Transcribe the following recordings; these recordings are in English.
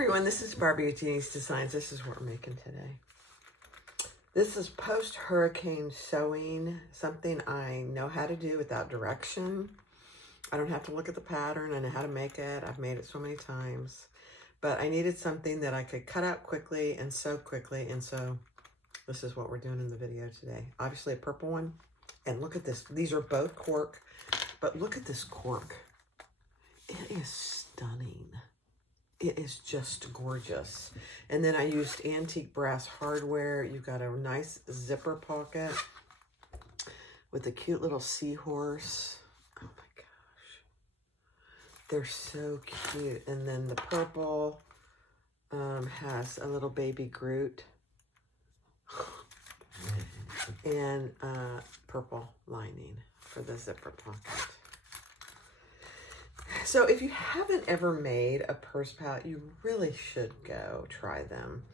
everyone, this is Barbie with Jeannie's Designs. This is what we're making today. This is post-hurricane sewing, something I know how to do without direction. I don't have to look at the pattern. I know how to make it. I've made it so many times. But I needed something that I could cut out quickly and sew quickly, and so this is what we're doing in the video today. Obviously a purple one. And look at this. These are both cork, but look at this cork. It is stunning. It is just gorgeous. And then I used antique brass hardware. You've got a nice zipper pocket with a cute little seahorse. Oh my gosh. They're so cute. And then the purple has a little baby Groot. And purple lining for the zipper pocket. So if you haven't ever made a purse palette, you really should go try them.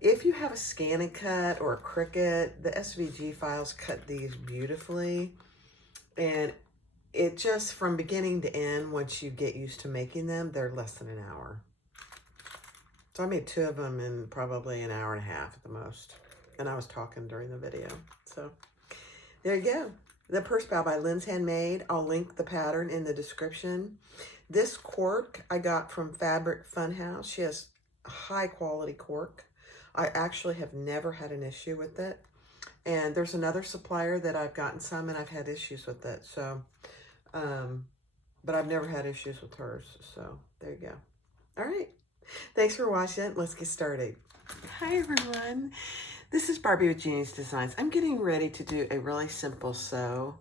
If you have a ScanNCut or a Cricut, the SVG files cut these beautifully. And it just, from beginning to end, once you get used to making them, they're less than an hour. So I made 2 of them in probably an hour and a half at the most. And I was talking during the video. So there you go. The Purse Pal by Lynn's Handmade. I'll link the pattern in the description. This cork I got from Fabric Funhouse. She has high quality cork. I actually have never had an issue with it. And there's another supplier that I've gotten some and I've had issues with it. So, but I've never had issues with hers. So there you go. All right. Thanks for watching. Let's get started. Hi everyone. This is Barbie with Jeannie's Designs. I'm getting ready to do a really simple sew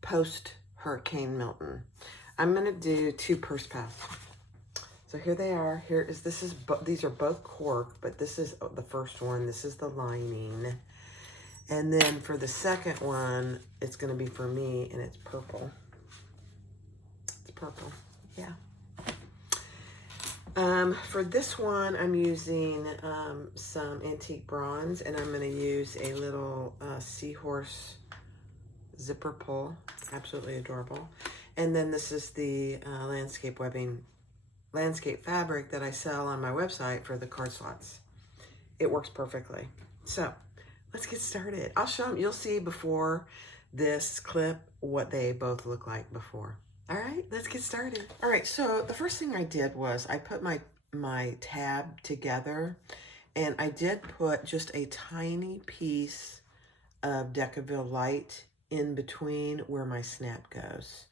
post-Hurricane Milton. I'm going to do 2 purse pals. So here they are. These are both cork, but this is the first one. This is the lining. And then for the second one, it's going to be for me, and it's purple. It's purple, yeah. For this one, I'm using some antique bronze, and I'm going to use a little seahorse zipper pull. Absolutely adorable. And then this is the landscape fabric that I sell on my website for the card slots. It works perfectly. So let's get started. I'll show them. You'll see before this clip what they both look like before. All right, let's get started. All right, so the first thing I did was I put my tab together, and I did put just a tiny piece of Decaville Light in between where my snap goes.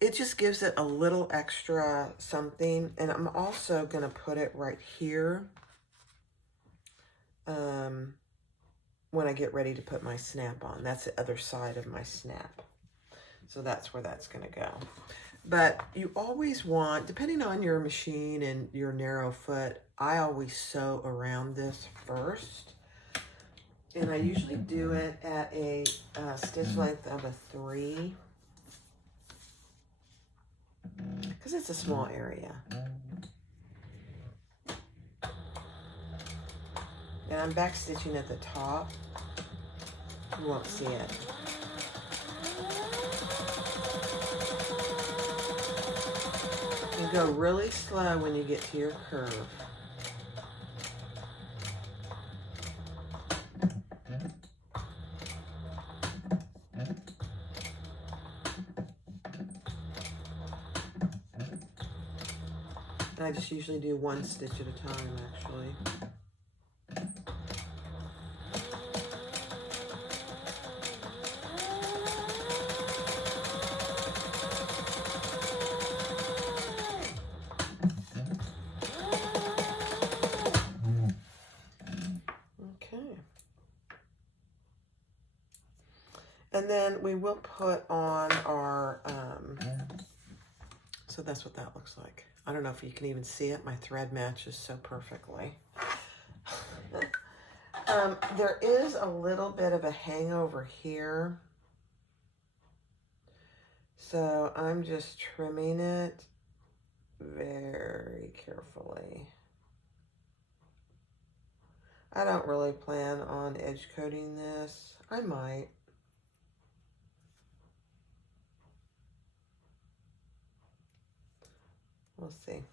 It just gives it a little extra something, and I'm also gonna put it right here when I get ready to put my snap on. That's the other side of my snap. So that's where that's gonna go. But you always want, depending on your machine and your narrow foot, I always sew around this first. And I usually do it at a stitch length of a 3. Because it's a small area. And I'm back stitching at the top. You won't see it. You go really slow when you get to your curve. I just usually do 1 stitch at a time, actually. And then we will put on our, so that's what that looks like. I don't know if you can even see it. My thread matches so perfectly. There is a little bit of a hangover here. So I'm just trimming it very carefully. I don't really plan on edge coating this. I might. We'll see.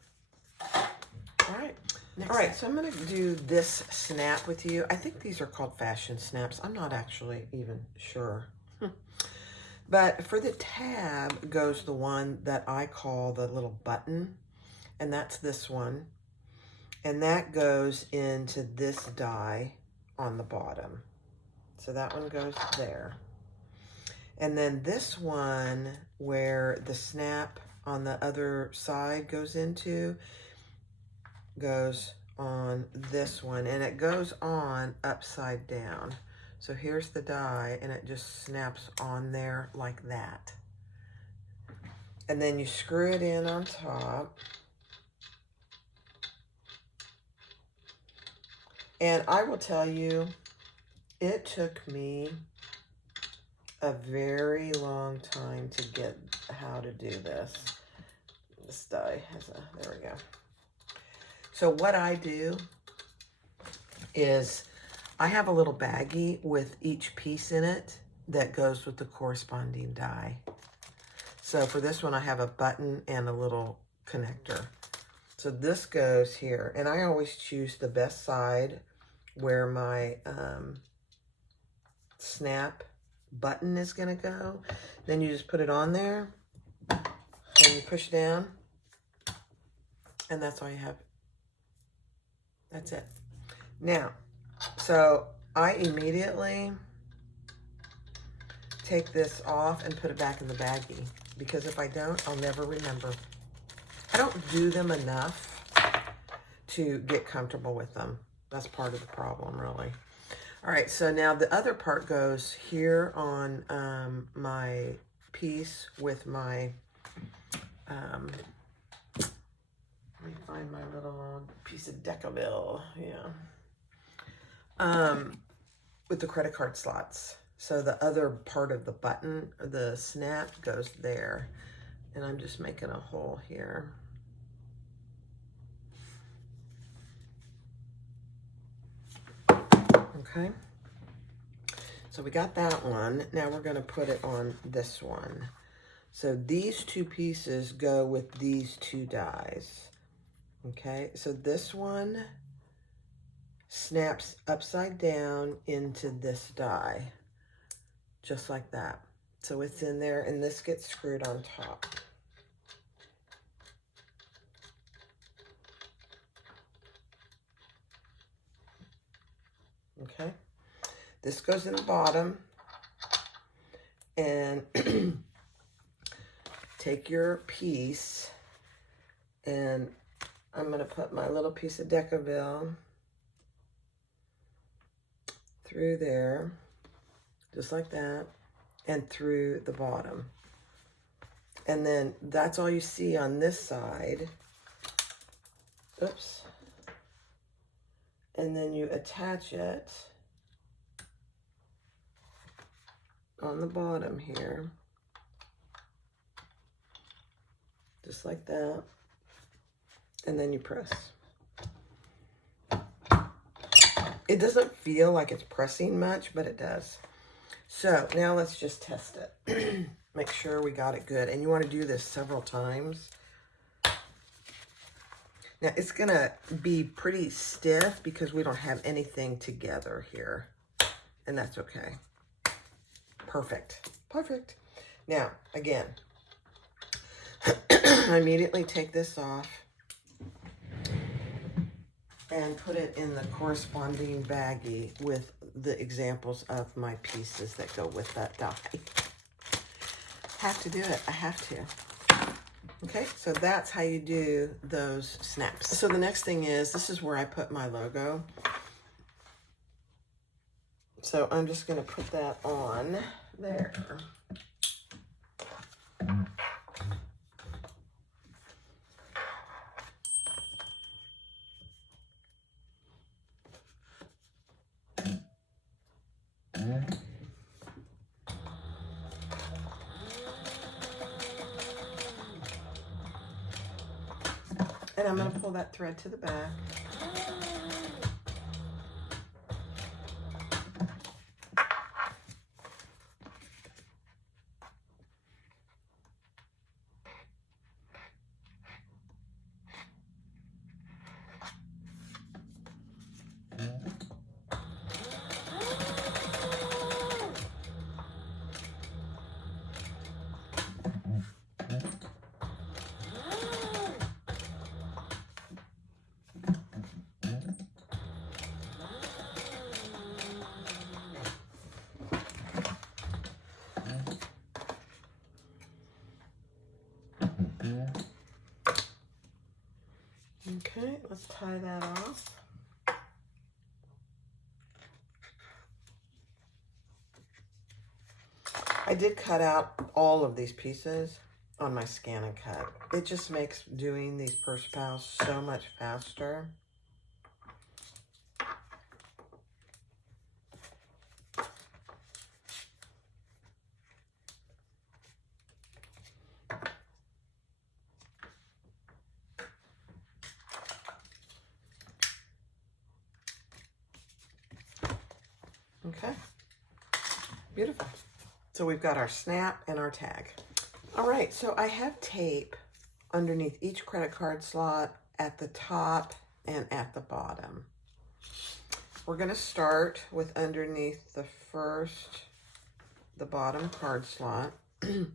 All right, All right, so I'm going to do this snap with you. I think these are called fashion snaps. I'm not actually even sure. But for the tab goes the one that I call the little button, and that's this one. And that goes into this die on the bottom. So that one goes there. And then this one where the snap on the other side goes into goes on this one, and it goes on upside down. So here's the die, and it just snaps on there like that. And then you screw it in on top. And I will tell you, it took me a very long time to get how to do this. This die has a, there we go. So what I do is I have a little baggie with each piece in it that goes with the corresponding die. So for this one, I have a button and a little connector. So this goes here, and I always choose the best side where my snap button is gonna go. Then you just put it on there, and you push down, and that's all you have. That's it. Now, so I immediately take this off and put it back in the baggie, because if I don't, I'll never remember. I don't do them enough to get comfortable with them. That's part of the problem, really. All right, so now the other part goes here on my piece with my, let me find my little piece of Decaville, yeah. With the credit card slots. So the other part of the button, the snap, goes there. And I'm just making a hole here. Okay. So we got that one. Now we're going to put it on this one. So these two pieces go with these two dies. Okay, so this one snaps upside down into this die, just like that. So it's in there, and this gets screwed on top. Okay, this goes in the bottom, and take your piece, and I'm going to put my little piece of Decaville through there, just like that, and through the bottom. And then that's all you see on this side. Oops. And then you attach it on the bottom here, just like that. And then you press. It doesn't feel like it's pressing much, but it does. So now let's just test it. Make sure we got it good. And you want to do this several times. Now it's gonna be pretty stiff because we don't have anything together here. And that's okay. Perfect. Perfect. Now, again, I immediately take this off and put it in the corresponding baggie with the examples of my pieces that go with that die. Have to do it. I have to. Okay, so that's how you do those snaps. So the next thing is, this is where I put my logo. So I'm just going to put that on there. And I'm going to pull that thread to the back. Okay, let's tie that off. I did cut out all of these pieces on my Scan and Cut. It just makes doing these purse pals so much faster. Okay, beautiful. So we've got our snap and our tag. All right, so I have tape underneath each credit card slot at the top and at the bottom. We're gonna start with underneath the bottom card slot, and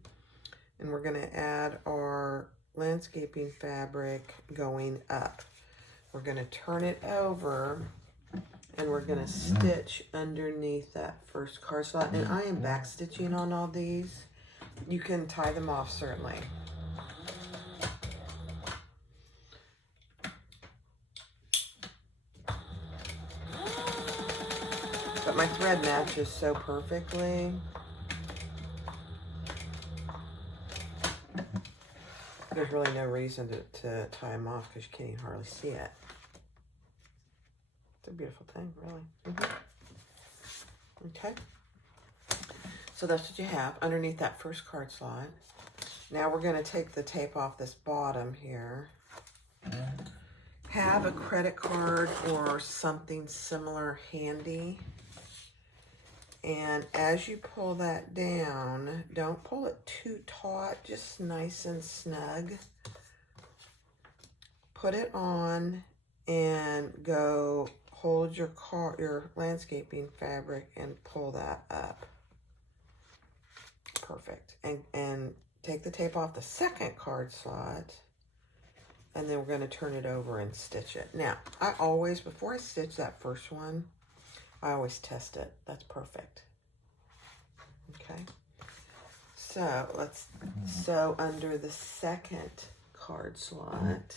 we're gonna add our landscaping fabric going up. We're gonna turn it over and we're gonna stitch underneath that first card slot. And I am back stitching on all these. You can tie them off certainly. But my thread matches so perfectly. There's really no reason to tie them off because you can't even hardly see it. It's a beautiful thing, really. Okay. So that's what you have underneath that first card slot. Now we're going to take the tape off this bottom here. Have a credit card or something similar handy. And as you pull that down, don't pull it too taut, just nice and snug. Put it on and go hold your landscaping fabric and pull that up. Perfect. And take the tape off the second card slot, and then we're going to turn it over and stitch it. Now, I always, before I stitch that first one, I always test it. That's perfect. Okay. So let's sew under the second card slot.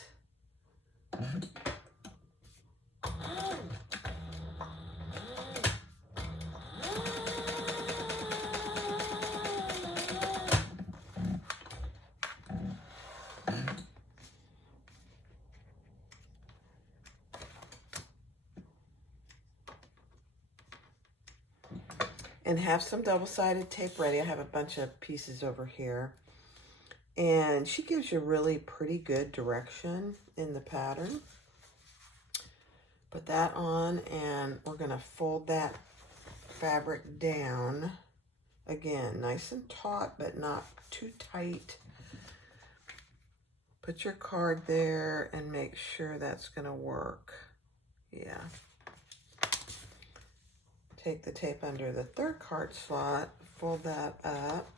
And have some double-sided tape ready. I have a bunch of pieces over here. And she gives you really pretty good direction in the pattern. Put that on, and we're going to fold that fabric down. Again, nice and taut, but not too tight. Put your card there and make sure that's going to work. Yeah. Take the tape under the third card slot, fold that up.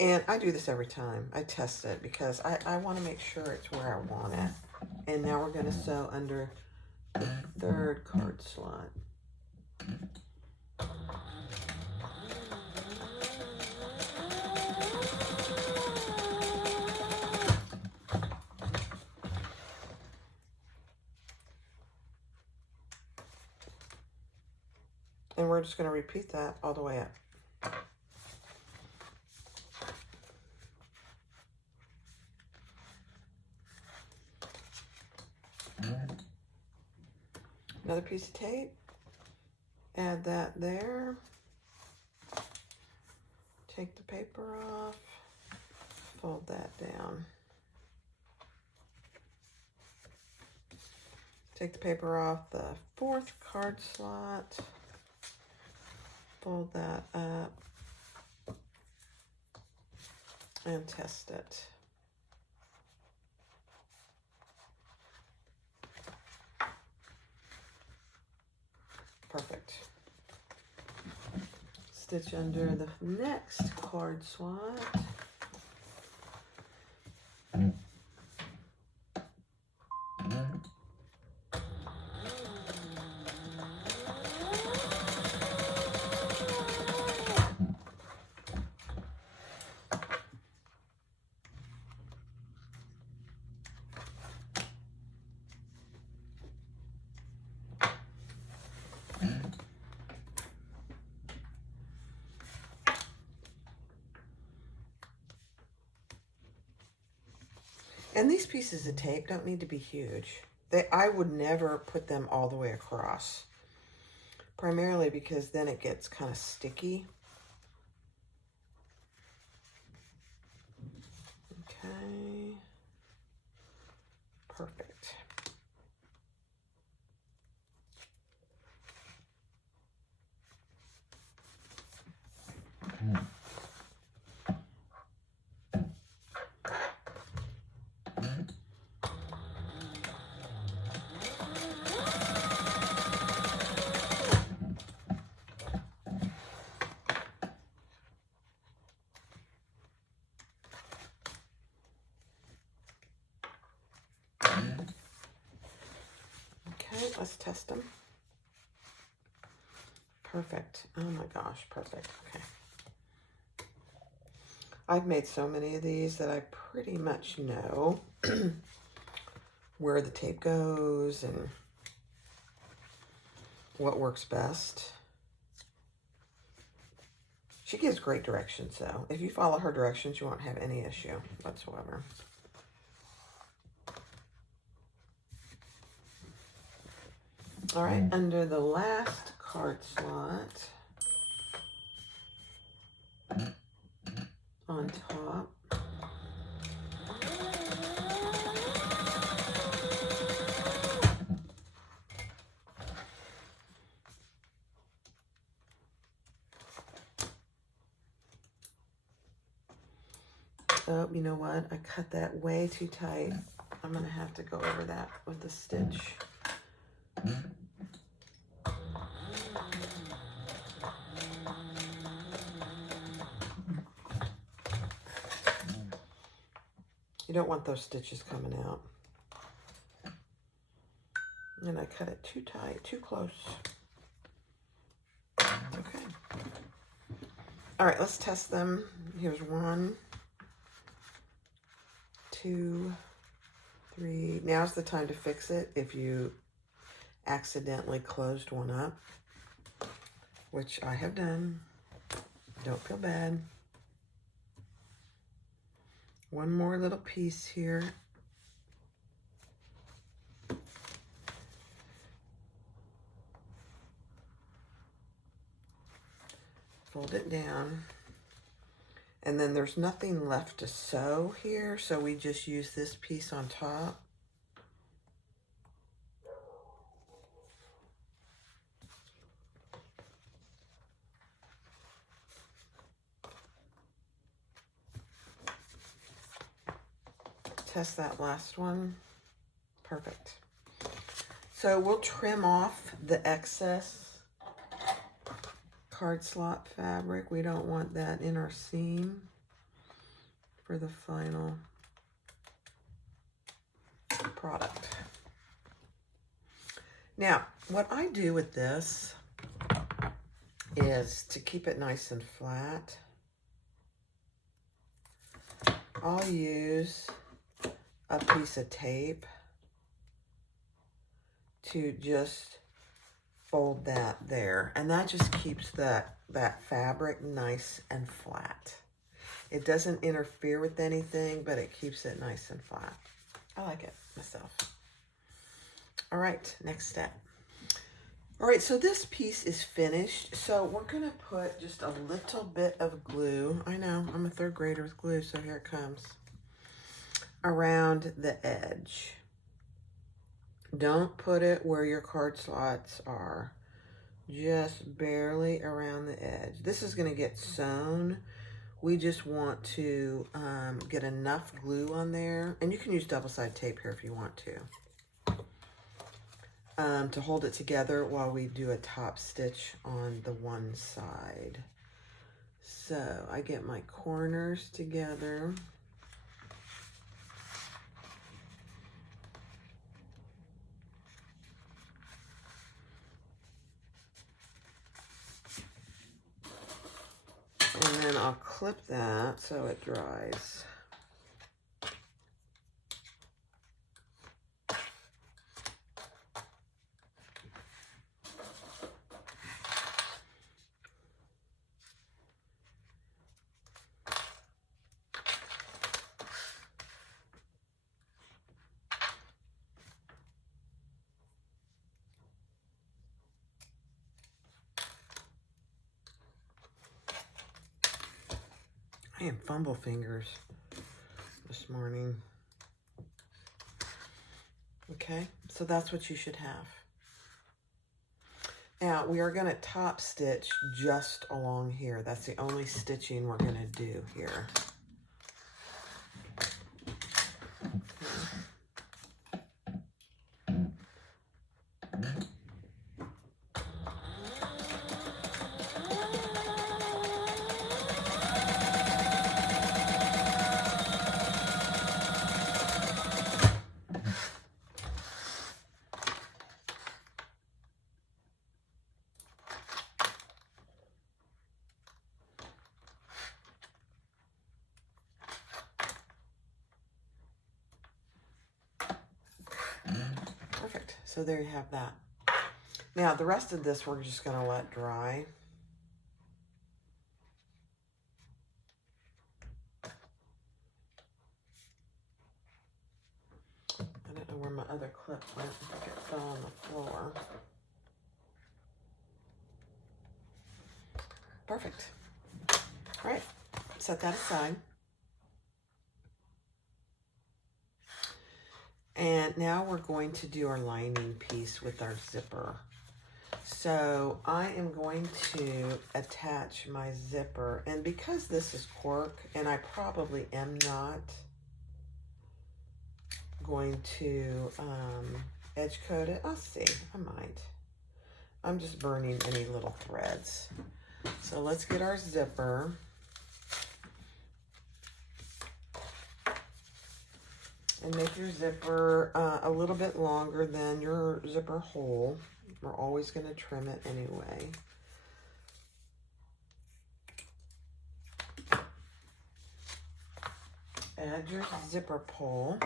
And I do this every time. I test it because I want to make sure it's where I want it. And now we're going to sew under the third card slot. And we're just going to repeat that all the way up. Another piece of tape. Add that there. Take the paper off. Fold that down. Take the paper off the fourth card slot. Fold that up and test it. Perfect. Stitch under the next card slot. And these pieces of tape don't need to be huge. I would never put them all the way across, primarily because then it gets kind of sticky. Okay, perfect. Okay, let's test them. Perfect. Oh my gosh, perfect. Okay. I've made so many of these that I pretty much know where the tape goes and what works best. She gives great directions, so if you follow her directions, you won't have any issue whatsoever. All right, under the last card slot on top, oh, you know what? I cut that way too tight. I'm gonna have to go over that with the stitch. You don't want those stitches coming out. And I cut it too tight, too close. Okay. All right, let's test them. Here's 1, 2, 3. Now's the time to fix it if you accidentally closed one up, which I have done. Don't feel bad. One more little piece here. Fold it down. And then there's nothing left to sew here, so we just use this piece on top. Test that last one. Perfect. So we'll trim off the excess card slot fabric. We don't want that in our seam for the final product. Now, what I do with this is to keep it nice and flat, I'll use a piece of tape to just fold that there, and that just keeps that fabric nice and flat. It doesn't interfere with anything, but it keeps it nice and flat. I like it myself. All right, next step. All right, so this piece is finished. So we're gonna put just a little bit of glue. I know, I'm a 3rd grader with glue, so here it comes. Around the edge. Don't put it where your card slots are. Just barely around the edge. This is gonna get sewn. We just want to get enough glue on there, and you can use double-sided tape here if you want to hold it together while we do a top stitch on the one side. So I get my corners together. And then I'll clip that so it dries. I am fumble fingers this morning. Okay, so that's what you should have. Now, we are going to top stitch just along here. That's the only stitching we're going to do here. Perfect. So there you have that. Now, the rest of this we're just going to let dry. I don't know where my other clip went. I think it fell on the floor. Perfect. All right, set that aside. And now we're going to do our lining piece with our zipper. So I am going to attach my zipper, and because this is cork, and I probably am not going to edge coat it. I'll see, I might. I'm just burning any little threads. So let's get our zipper. And make your zipper a little bit longer than your zipper hole. We're always going to trim it anyway. Add your zipper pull.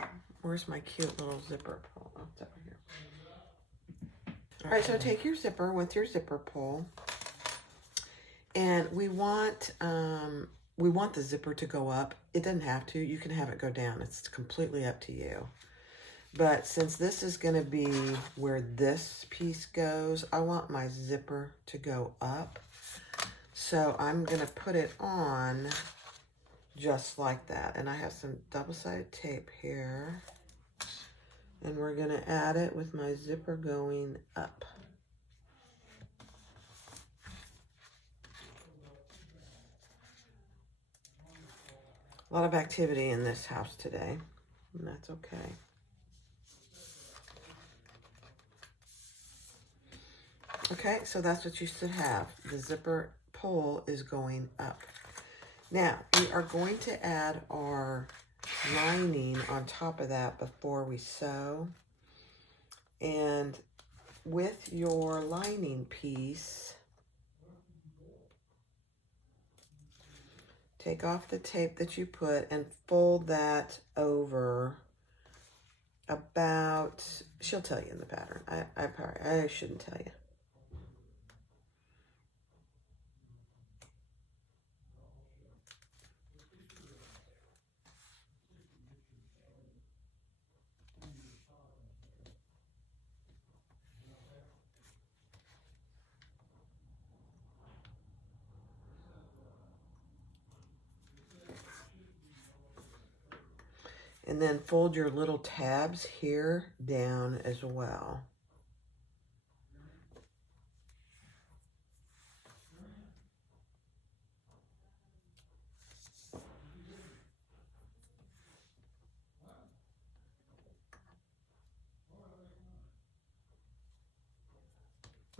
Where's my cute little zipper pull? Oh, it's over here. All right, so take your zipper with your zipper pull. And we want the zipper to go up. It doesn't have to. You can have it go down. It's completely up to you. But since this is going to be where this piece goes, I want my zipper to go up. So I'm going to put it on just like that. And I have some double-sided tape here. And we're going to add it with my zipper going up. A lot of activity in this house today, and that's okay. Okay, so that's what you should have. The zipper pull is going up. Now, we are going to add our lining on top of that before we sew. And with your lining piece, take off the tape that you put and fold that over about, she'll tell you in the pattern. I shouldn't tell you. And then fold your little tabs here down as well.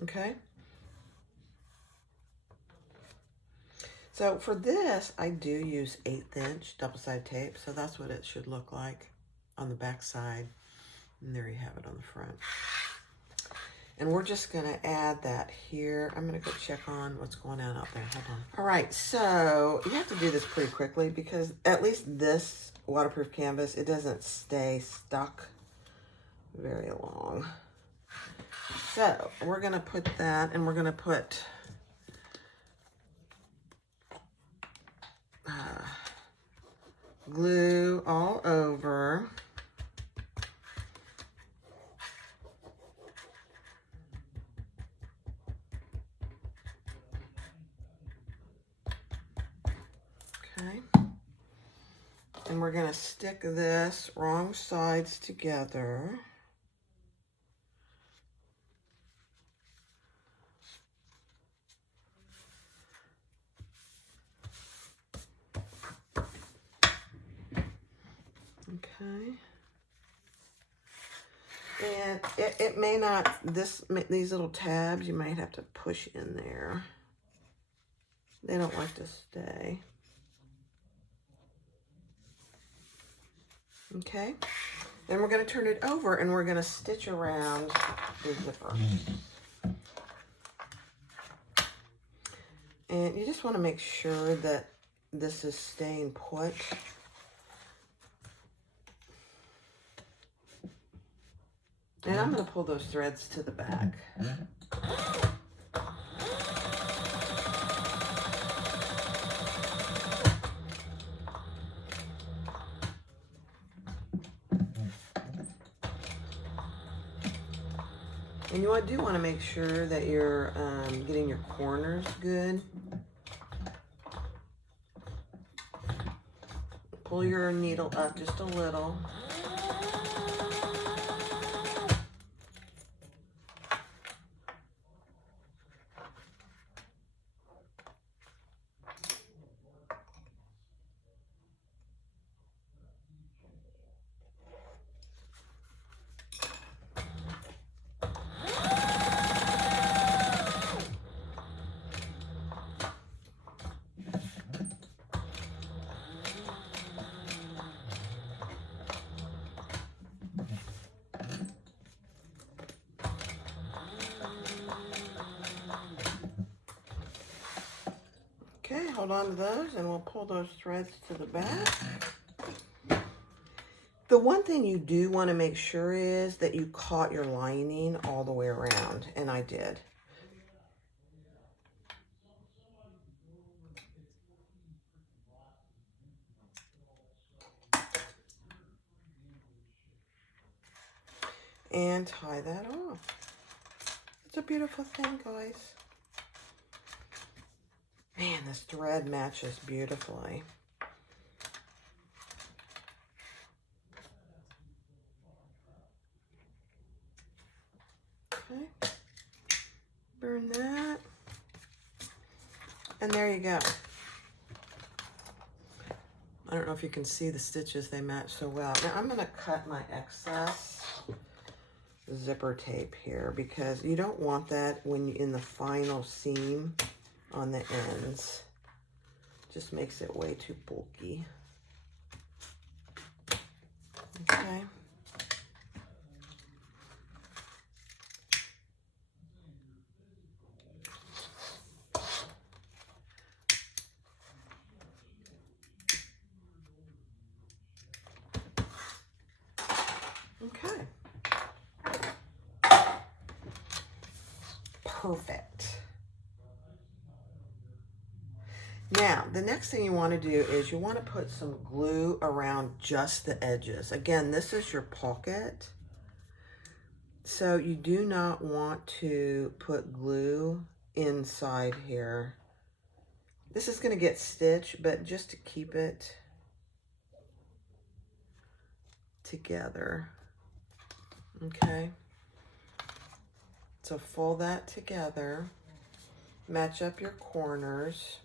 Okay. So for this, I do use 1/8 inch double-sided tape. So that's what it should look like on the back side. And there you have it on the front. And we're just going to add that here. I'm going to go check on what's going on out there. Hold on. All right, so you have to do this pretty quickly because at least this waterproof canvas, it doesn't stay stuck very long. So we're going to put that, and we're going to put glue all over. Okay. And we're going to stick this wrong sides together. Okay. And it may not, these little tabs, you might have to push in there. They don't like to stay. Okay. Then we're going to turn it over and we're going to stitch around the zipper. And you just want to make sure that this is staying put. And I'm going to pull those threads to the back. And you do want to make sure that you're getting your corners good. Pull your needle up just a little. Okay, hold on to those and we'll pull those threads to the back. The one thing you do want to make sure is that you caught your lining all the way around, and I did. And tie that off. It's a beautiful thing, guys. Man, this thread matches beautifully. Okay, burn that. And there you go. I don't know if you can see the stitches, they match so well. Now I'm gonna cut my excess zipper tape here because you don't want that when you're in the final seam on the ends. Just makes it way too bulky. Okay. Okay. Perfect. Now, the next thing you want to do is you want to put some glue around just the edges. Again, this is your pocket. So you do not want to put glue inside here. This is going to get stitched, but just to keep it together. Okay. So fold that together. Match up your corners.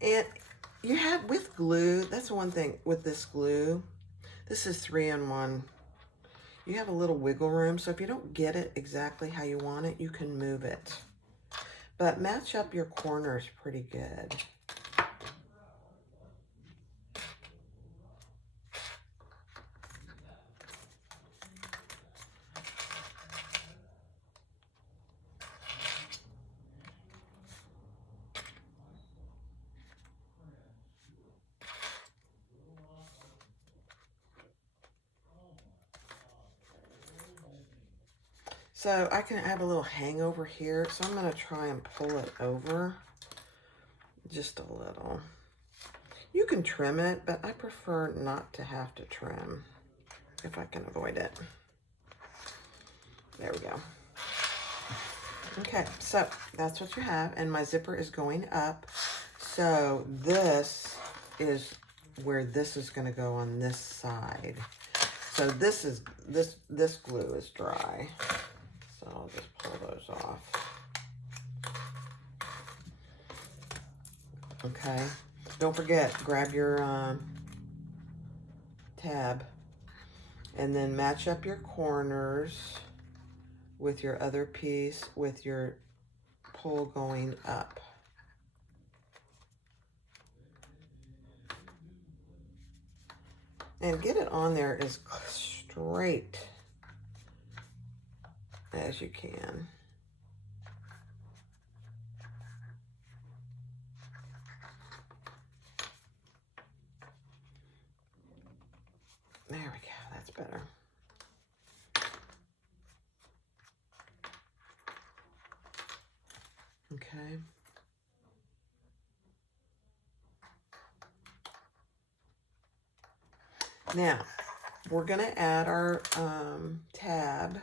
And you have, with glue, that's one thing with this glue, this is 3-in-1. You have a little wiggle room, so if you don't get it exactly how you want it, you can move it. But match up your corners pretty good. So I can have a little hangover here. So I'm going to try and pull it over just a little. You can trim it, but I prefer not to have to trim if I can avoid it. There we go. Okay, so that's what you have, and my zipper is going up. So this is where this is going to go on this side. So this glue is dry. So I'll just pull those off. Okay. Don't forget, grab your tab and then match up your corners with your other piece with your pull going up. And get it on there as straight as you can. There we go, that's better. Okay. Now, we're going to add our tab,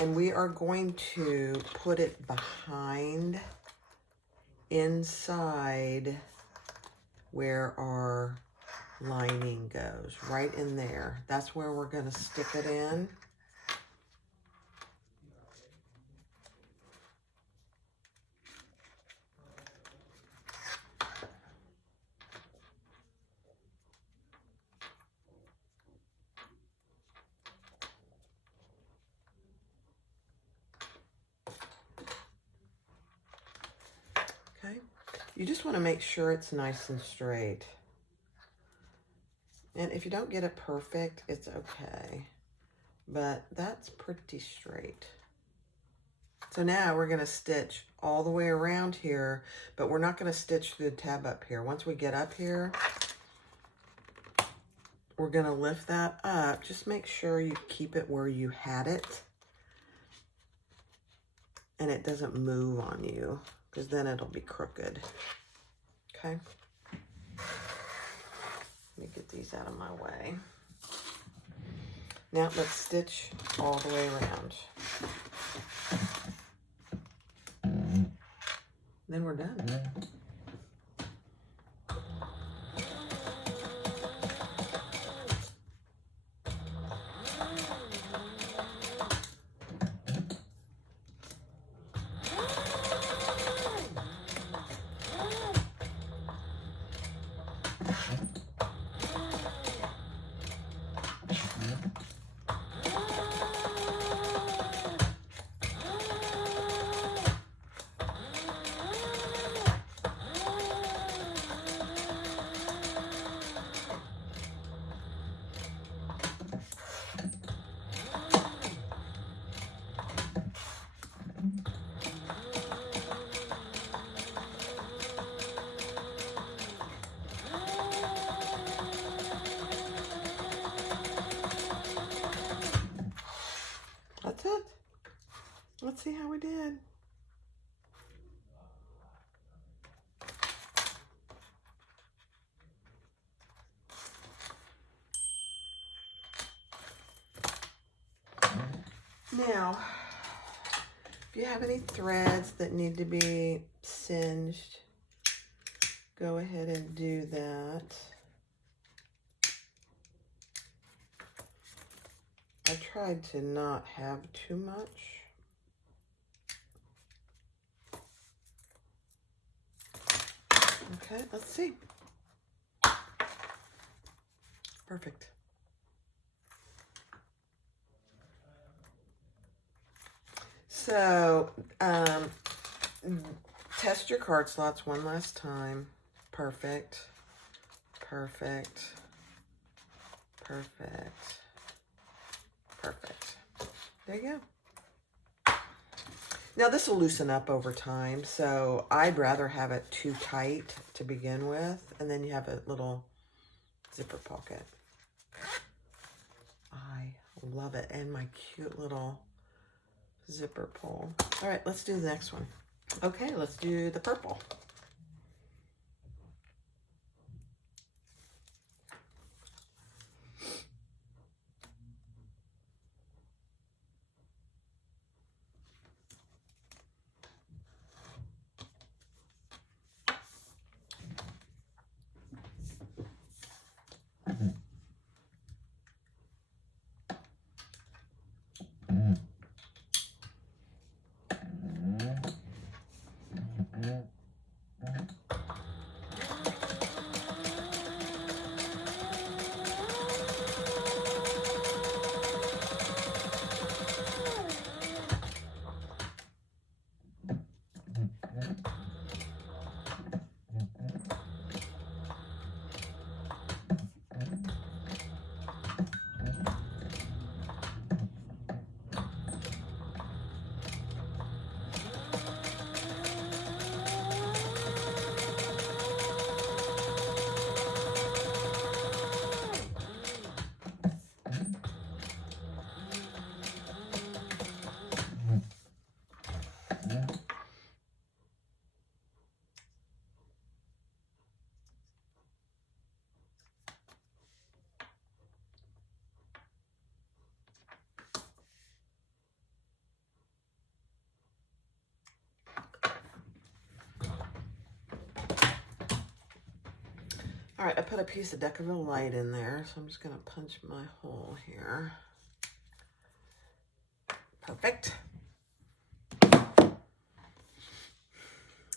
and we are going to put it behind, inside where our lining goes, right in there. That's where we're going to stick it in. Okay, you just want to make sure it's nice and straight. And if you don't get it perfect, it's okay. But that's pretty straight. So now we're going to stitch all the way around here, but we're not going to stitch through the tab up here. Once we get up here, we're going to lift that up. Just make sure you keep it where you had it and it doesn't move on you, because then it'll be crooked. Okay. Let me get these out of my way. Now let's stitch all the way around. Then we're done. That's it. Let's see how we did. Now, if you have any threads that need to be singed, go ahead and do that. I tried to not have too much. Okay, let's see. Perfect. So, test your card slots one last time. Perfect. Perfect. Perfect. Perfect. There you go. Now this will loosen up over time, so I'd rather have it too tight to begin with, and then you have a little zipper pocket. I Love it. And my cute little zipper pull. All right, let's do the next one. Okay, let's do the purple. All right, I put a piece of Decaville Light in there, so I'm just gonna punch my hole here. Perfect.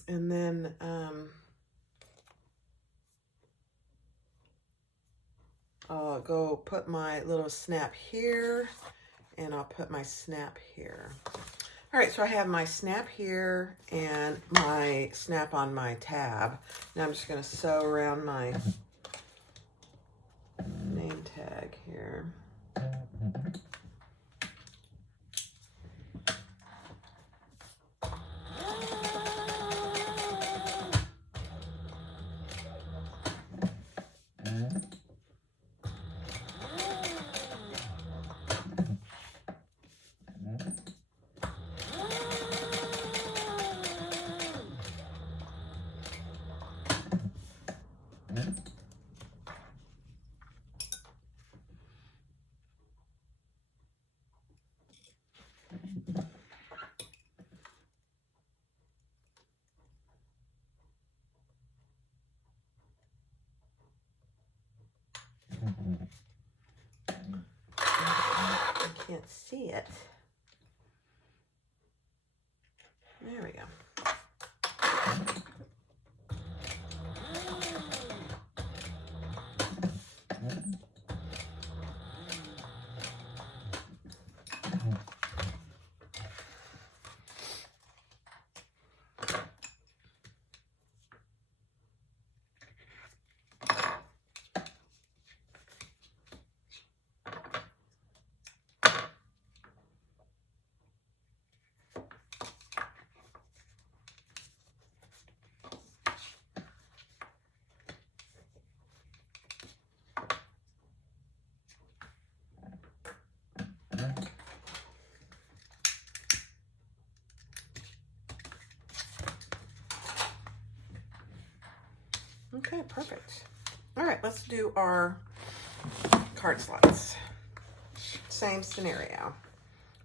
And then I'll go put my little snap here, and I'll put my snap here. All right, so I have my snap here and my snap on my tab. Now I'm just gonna sew around my name tag here. I can't see it. There we go. Okay, perfect. All right, let's do our card slots. Same scenario.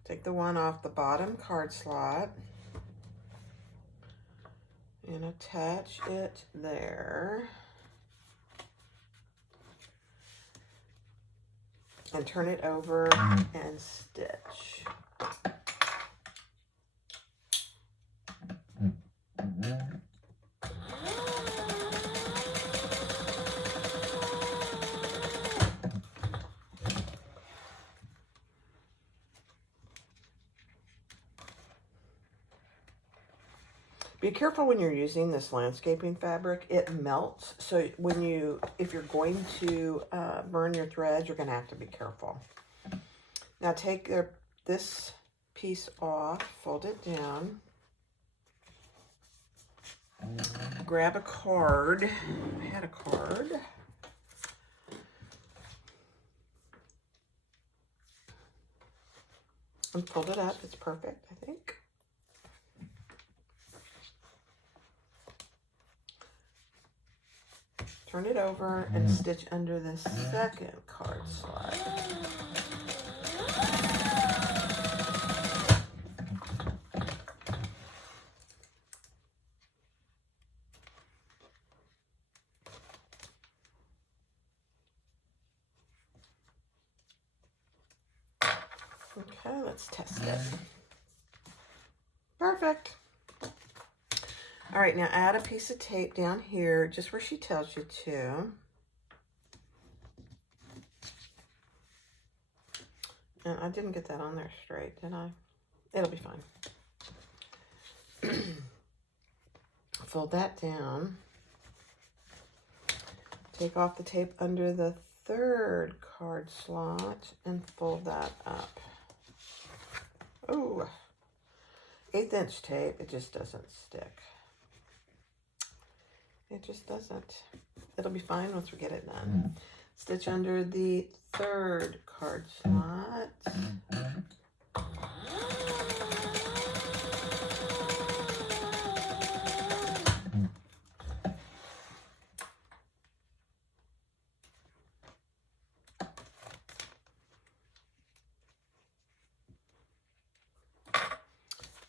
Take the one off the bottom card slot and attach it there. And turn it over and stitch. Be careful when you're using this landscaping fabric, it melts. So if you're going to burn your threads, you're gonna have to be careful. Now take this piece off, fold it down, grab a card. I had a card. and fold it up. It's perfect, I think. Turn it over and stitch under the second card slot. Okay, let's test it. Perfect. All right, now add a piece of tape down here, just where she tells you to. And I didn't get that on there straight, did I? It'll be fine. Fold that down. Take off the tape under the third card slot and fold that up. Oh, 1/8 inch tape, it just doesn't stick. It just doesn't. It'll be fine once we get it done. Stitch under the third card slot.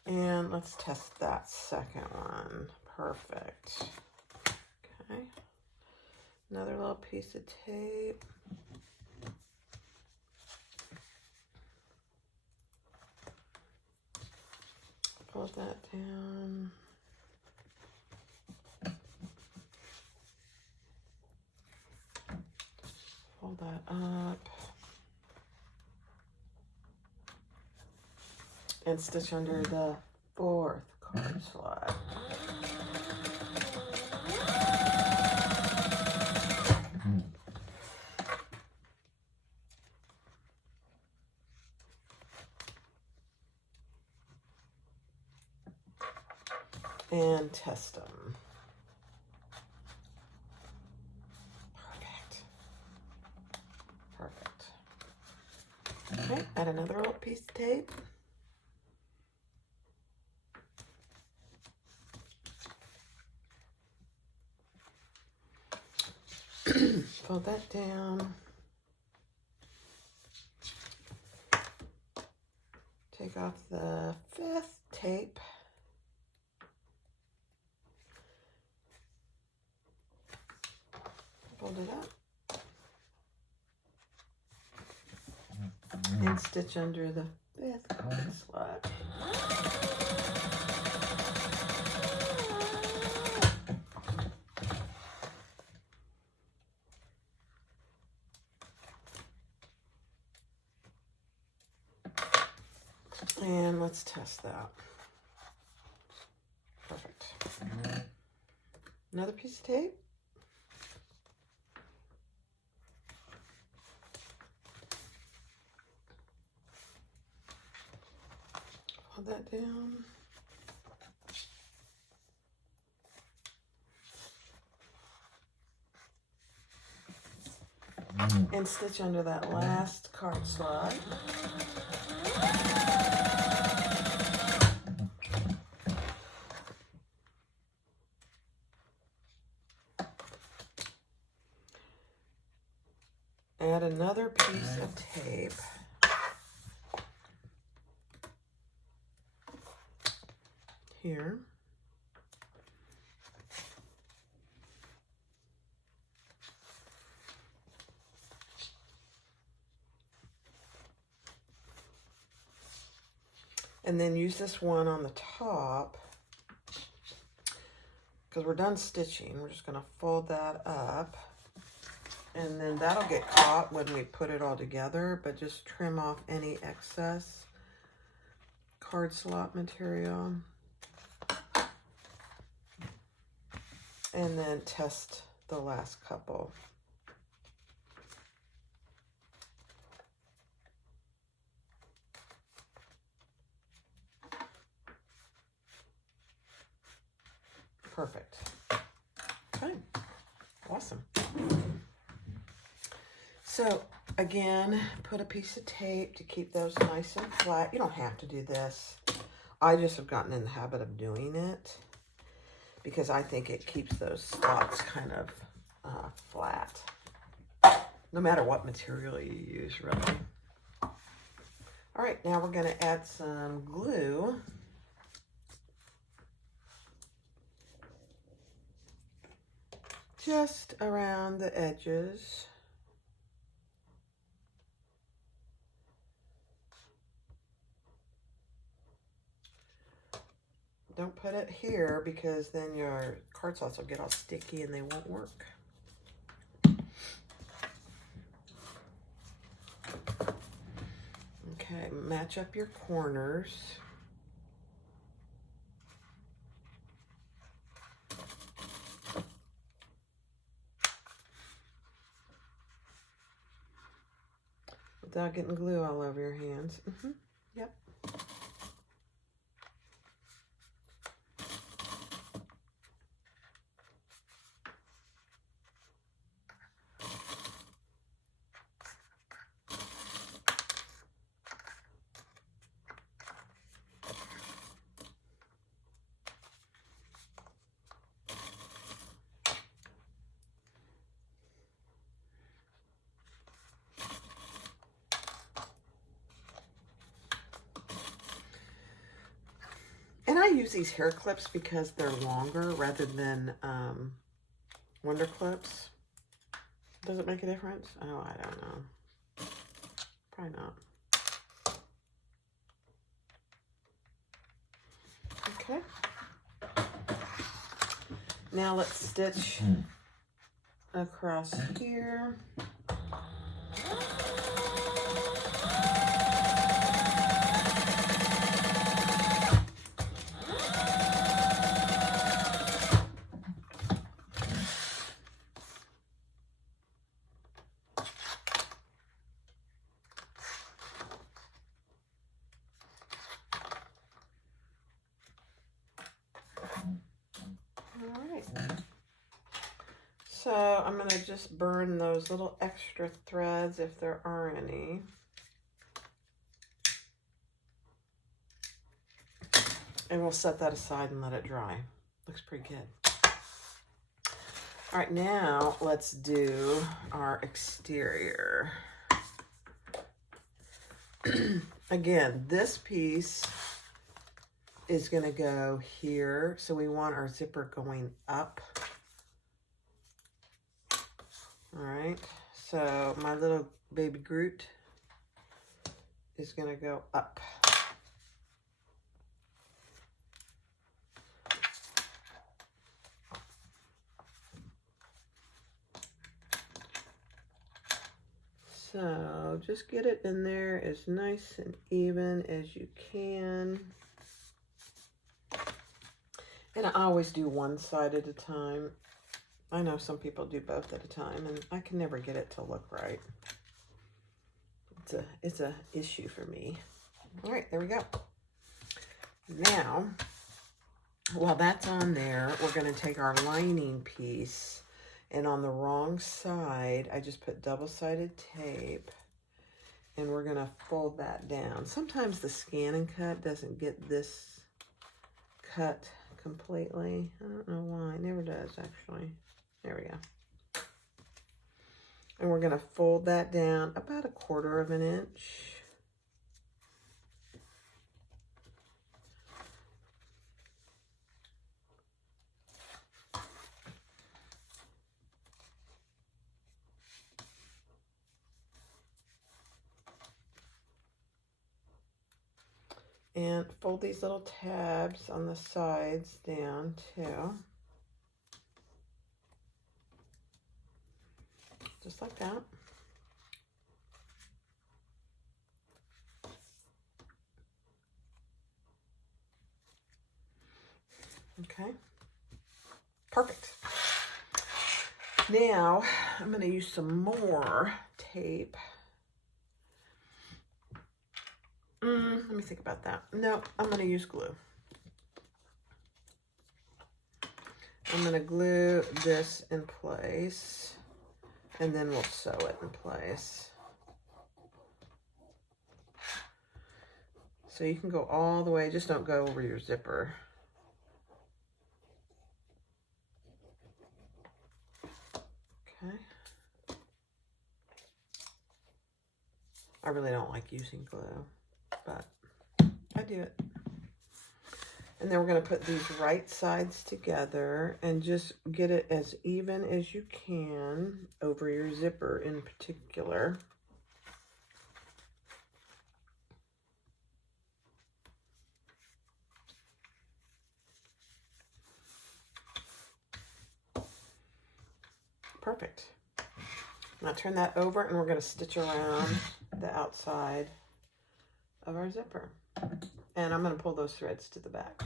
And let's test that second one. Perfect. Okay. Another little piece of tape. Fold that down. Fold that up. And stitch under the fourth card slot. And test them. Perfect. Perfect. Okay, add another little piece of tape. Fold that down. Take off the 5th tape. Fold it up. And stitch under the 5th card slot. And let's test that. Perfect. Another piece of tape. Hold that down. And stitch under that last card slot. Add another piece of tape. Here. And then use this one on the top, because we're done stitching. We're just going to fold that up, and then that'll get caught when we put it all together, but just trim off any excess card slot material. And then test the last couple. Perfect. Okay, awesome. So Again, put a piece of tape to keep those nice and flat. You don't have to do this. I just have gotten in the habit of doing it because I think it keeps those slots kind of flat, no matter what material you use, really. All right, now we're going to add some glue. Just around the edges. Don't put it here because then your card slots will get all sticky and they won't work. Okay, match up your corners. Without getting glue all over your hands. Yep. And I use these hair clips because they're longer rather than Wonder clips. Does it make a difference? Oh, I don't know. Probably not. Okay. Now let's stitch across here. So I'm going to just burn those little extra threads if there are any. And we'll set that aside and let it dry. Looks pretty good. All right, now let's do our exterior. Again, this piece is going to go here. So we want our zipper going up. All right, so my little baby Groot is going to go up. So just get it in there as nice and even as you can. And I always do one side at a time. I know some people do both at a time, and I can never get it to look right. It's a issue for me. All right, there we go. Now, while that's on there, we're going to take our lining piece, and on the wrong side, I just put double-sided tape, and we're going to fold that down. Sometimes the scan and cut doesn't get this cut completely. I don't know why. It never does, actually. There we go. And we're going to fold that down about 1/4 of an inch. And fold these little tabs on the sides down too. Just like that. Okay. Perfect. Now, I'm going to use some more tape. Let me think about that. No, I'm going to use glue. I'm going to glue this in place, and then we'll sew it in place. So you can go all the way, just don't go over your zipper. Okay. I really don't like using glue, but I do it. And then we're going to put these right sides together and just get it as even as you can over your zipper in particular. Perfect. Now turn that over and we're going to stitch around the outside of our zipper. And I'm going to pull those threads to the back.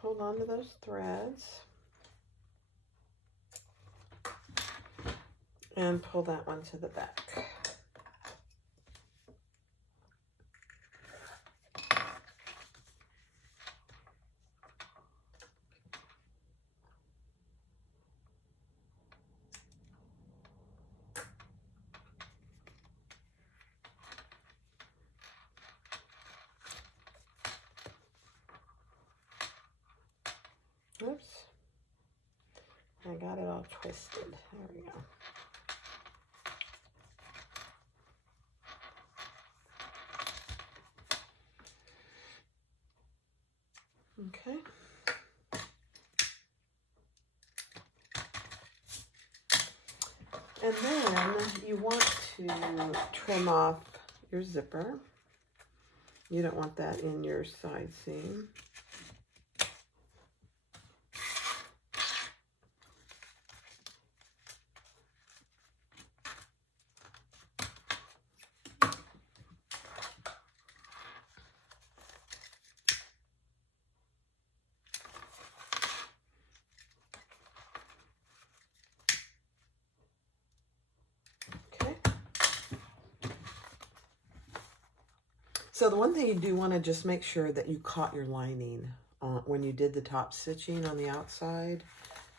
Hold on to those threads and pull that one to the back. Oops, I got it all twisted. There we go. Okay. And then you want to trim off your zipper. You don't want that in your side seam. So the one thing you do want to just make sure that you caught your lining when you did the top stitching on the outside,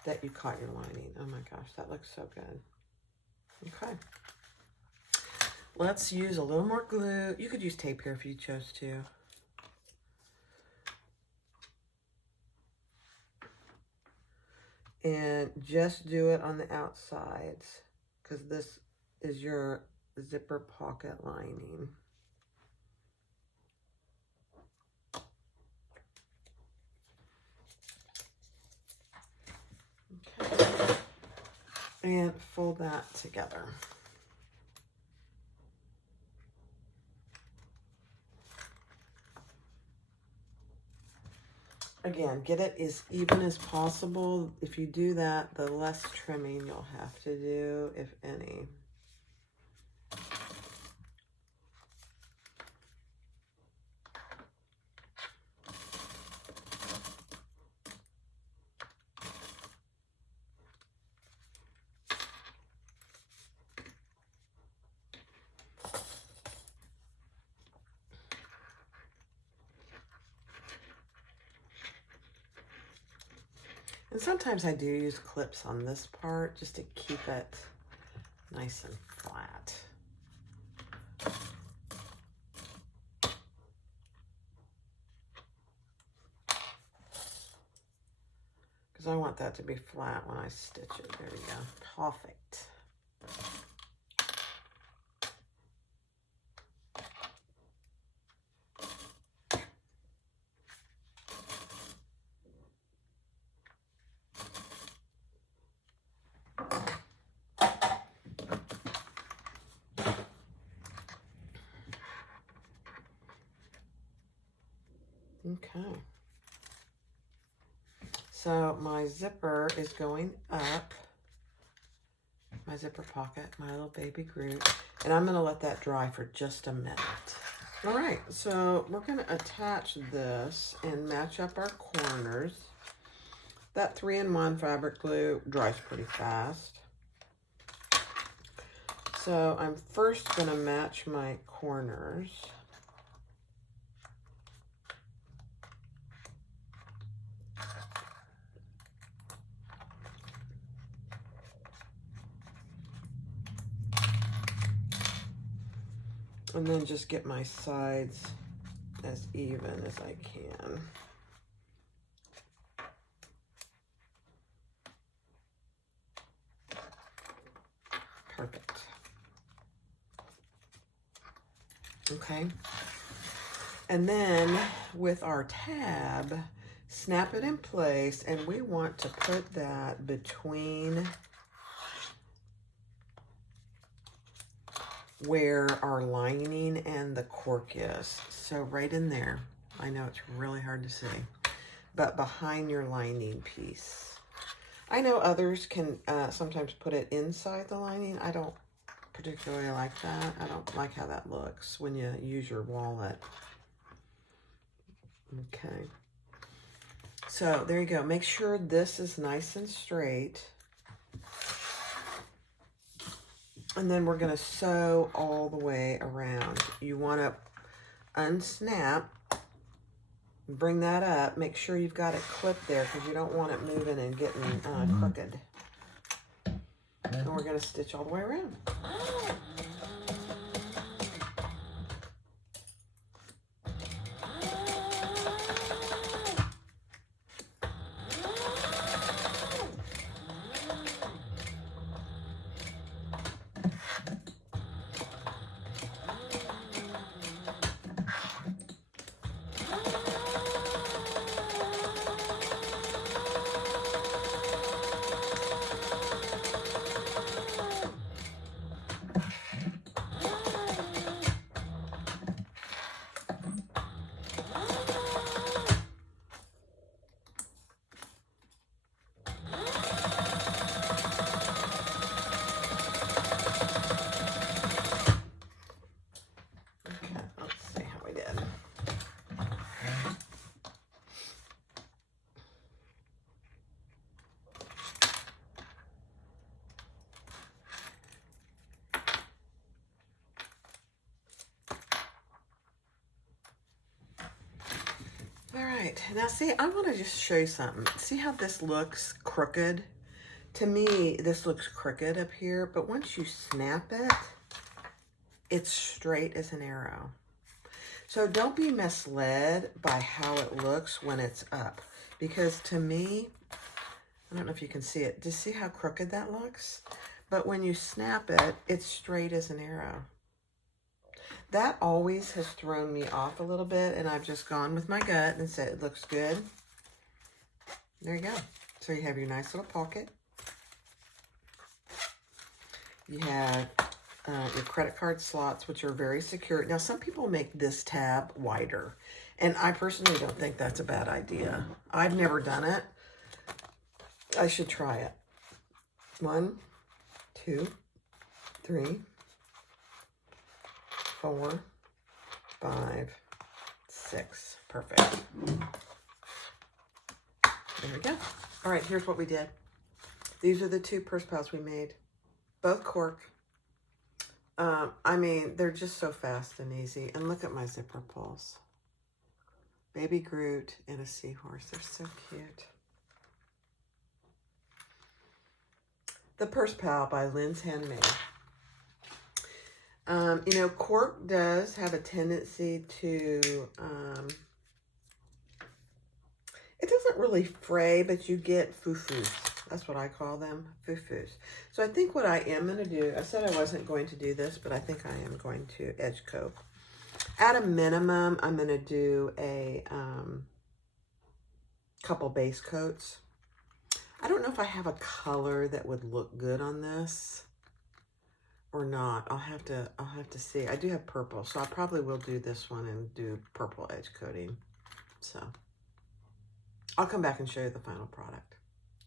that you caught your lining. Oh my gosh, that looks so good. Okay. Let's use a little more glue. You could use tape here if you chose to. And just do it on the outsides because this is your zipper pocket lining. Okay. And fold that together. Again, get it as even as possible. If you do that, the less trimming you'll have to do, if any. And sometimes I do use clips on this part just to keep it nice and flat. Because I want that to be flat when I stitch it. There we go. Perfect. Okay. So my zipper is going up. My zipper pocket, my little baby Groot. And I'm gonna let that dry for just a minute. All right, so we're gonna attach this and match up our corners. That 3-in-1 fabric glue dries pretty fast. So I'm first gonna match my corners. And then just get my sides as even as I can. Perfect. Okay. And then with our tab, snap it in place, and we want to put that between where our lining and the cork is. So right in there. I know it's really hard to see, but behind your lining piece. I know others can sometimes put it inside the lining. I don't particularly like that. I don't like how that looks when you use your wallet. Okay. So there you go. Make sure this is nice and straight. And then we're going to sew all the way around. You want to unsnap, bring that up. Make sure you've got it clipped there because you don't want it moving and getting crooked. And we're going to stitch all the way around. All right, now see, I want to just show you something. See how this looks crooked? To me, this looks crooked up here, but once you snap it, it's straight as an arrow. So don't be misled by how it looks when it's up, because to me, I don't know if you can see it. Just see how crooked that looks? But when you snap it, it's straight as an arrow. That always has thrown me off a little bit, and I've just gone with my gut and said, it looks good. There you go. So you have your nice little pocket. You have your credit card slots, which are very secure. Now, some people make this tab wider, and I personally don't think that's a bad idea. I've never done it. I should try it. 1, 2, 3, 4, 5, 6. Perfect. There we go. All right, here's what we did. These are the 2 purse pals we made. Both cork. I mean, they're just so fast and easy. And look at my zipper pulls. Baby Groot and a seahorse. They're so cute. The Purse Pal by Lynn's Handmade. You know, cork does have a tendency to, it doesn't really fray, but you get foo-foos. That's what I call them, foo-foos. So I think what I am going to do, I said I wasn't going to do this, but I think I am going to edge coat. At a minimum, I'm going to do a couple base coats. I don't know if I have a color that would look good on this or not. I'll have to see. I do have purple, so I probably will do this one and do purple edge coating. So I'll come back and show you the final product.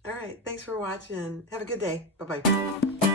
All right, thanks for watching. Have a good day. Bye-bye.